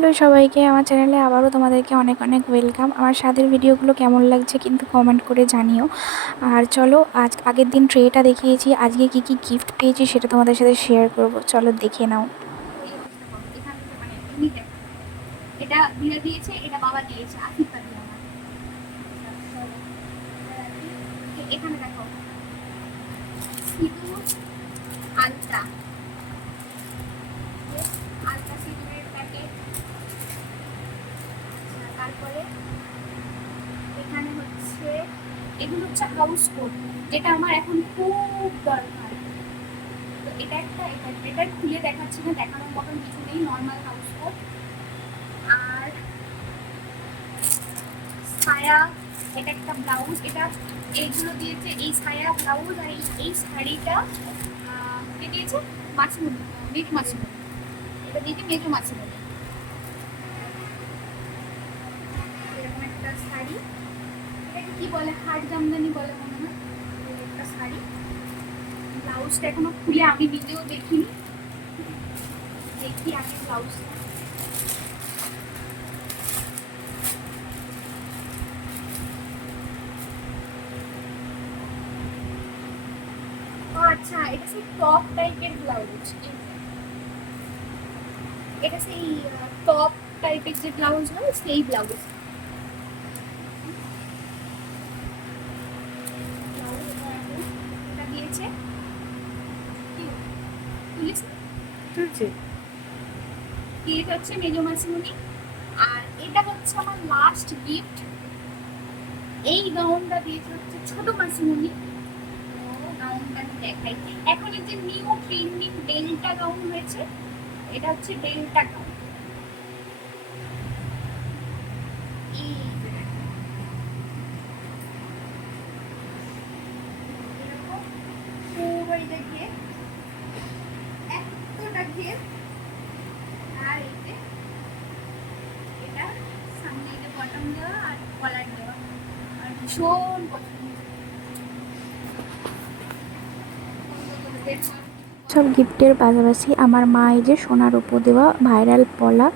Hello সবাইকে, আমার চ্যানেলে আবারও তোমাদেরকে অনেক অনেক ওয়েলকাম। আমার স্বাদের ভিডিওগুলো কেমন লাগছে কিন্তু কমেন্ট করে জানিও। আর চলো, আজ আগের দিন ট্রেটা দেখিয়েছি, আজকে কি কি গিফট পেয়েছি সেটা তোমাদের সাথে শেয়ার করব। চলো দেখে নাও। এটা দিয়ে দিয়েছে, এটা বাবা দিয়েছে এখানে দেখো। এগুলো হচ্ছে হাউস কোট যেটা আমার এখন খুব দরকার। তো এটা একটা, এটা খুলে দেখাচ্ছি না, দেখানোর মতন কিছু নেই নর্মাল হাউস কোট আর সায়া এটা একটা ব্লাউজ এটা এইগুলো দিয়েছে, এই সায়া ব্লাউজ আর এই এই শাড়িটা কে দিয়েছে? মাছমুনি মেজু মাছমুনি এটা দিয়েছে মেজু মাছমুনি এরকম একটা শাড়ি এটাকে কি বলে হাট জামদানি বলে মনে হয়? একটা শাড়ি। ব্লাউজটা এখনও খুলে আমি নিজেও দেখিনি। দেখি আগে ব্লাউজটা। আচ্ছা এটা সেই টপ টাইপের ব্লাউজ। এটা সেই টপ টাইপের যে ব্লাউজ হয়, সেই ব্লাউজ এটা দিয়েছে কি তুলিস তুলছি এটা হচ্ছে মেজো মাসিমণি? আর এটা হচ্ছে আমার লাস্ট গিফট এই গাউনটা দিয়েছে হচ্ছে ছোট মাসিমণি। গাউনটা দেখাই। এখন এই যে নিউ ট্রেন্ডিং ডেল্টা গাউন হয়েছে, এটা হচ্ছে ডেল্টা গাউন। পুরো এটা ঘিয়ে ঘিয়ে আর এটা সামনে এই যে দেওয়া আর কলার দেওয়া। আর ভীষণ পছন্দ। সব গিফটের পাশাপাশি আমার মা এই যে সোনার উপর দেওয়া ভাইরাল পলা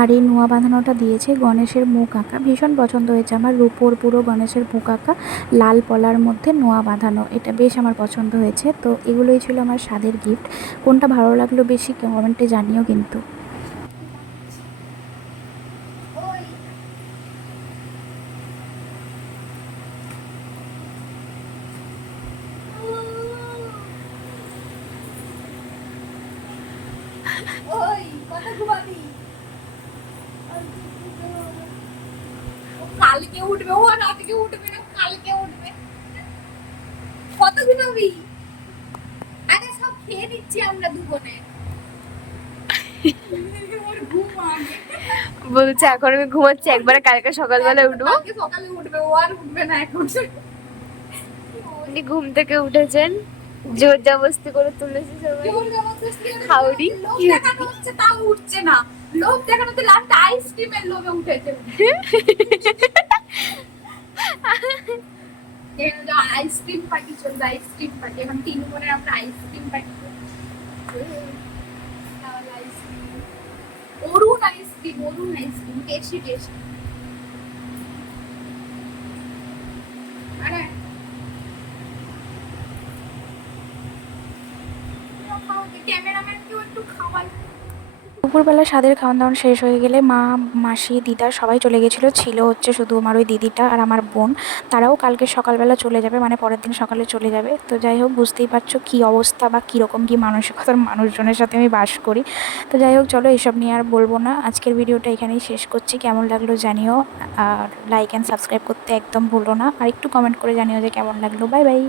আর এই নোয়া বাঁধানোটা দিয়েছে গণেশের মুখ আঁকা। ভীষণ পছন্দ হয়েছে আমার রূপোর পুরো গণেশের মুখ আঁকা, লাল পলার মধ্যে নোয়া বাঁধানো, এটা বেশ আমার পছন্দ হয়েছে। তো এগুলোই ছিল আমার স্বাদের গিফট। কোনটা ভালো লাগল বেশি কমেন্টে জানিও কিন্তু ওই ওই কথা ঘুমাবি। কালকে উঠবে ও আজকে উঠবে না কালকে উঠবে। কত ঘুমাবি? আরে সব খেয়ে নিচ্ছি আমরা দুজনে। ওর ঘুম আগে বলছে এখন আমি ঘুমাচ্ছি একবারে কালকে সকালবেলা উঠবো। সকালে উঠবে ও আর উঠবে না এখন। উনি ঘুম থেকে উঠেছেন। জোর জবস্তি করে তুলেছে। সবাই জবরদস্তি দেখানো হচ্ছে তাও উঠছে না। লোভ দেখানোতে লাস্ট আইসক্রিমের লোভে উঠেছে। আইসক্রিম পার্টি চলবে আইসক্রিম পার্টি এখন তিন বোনে আমরা ice cream party Arun ice cream Arun ice cream tasty tasty আরে ক্যামেরাম্যানকেও একটু খাওয়াই দুপুরবেলা স্বাদের খাওয়ান দাওয়ান শেষ হয়ে গেলে মা, মাসি, দিদা সবাই চলে গেছিল। ছিল হচ্ছে শুধু আমার ওই দিদিটা আর আমার বোন। তারাও কালকে সকালবেলা চলে যাবে মানে পরের দিন সকালে চলে যাবে। তো যাই হোক, বুঝতেই পারছ কী অবস্থা বা কীরকম কী মানসিকতার মানুষজনের সাথে আমি বাস করি। তো যাই হোক, চলো এসব নিয়ে আর বলব না। আজকের ভিডিওটা এখানেই শেষ করছি। কেমন লাগল জানিও। আর লাইক অ্যান্ড সাবস্ক্রাইব করতে একদম ভুলো না। আর একটু কমেন্ট করে জানিও যে কেমন লাগল। Bye bye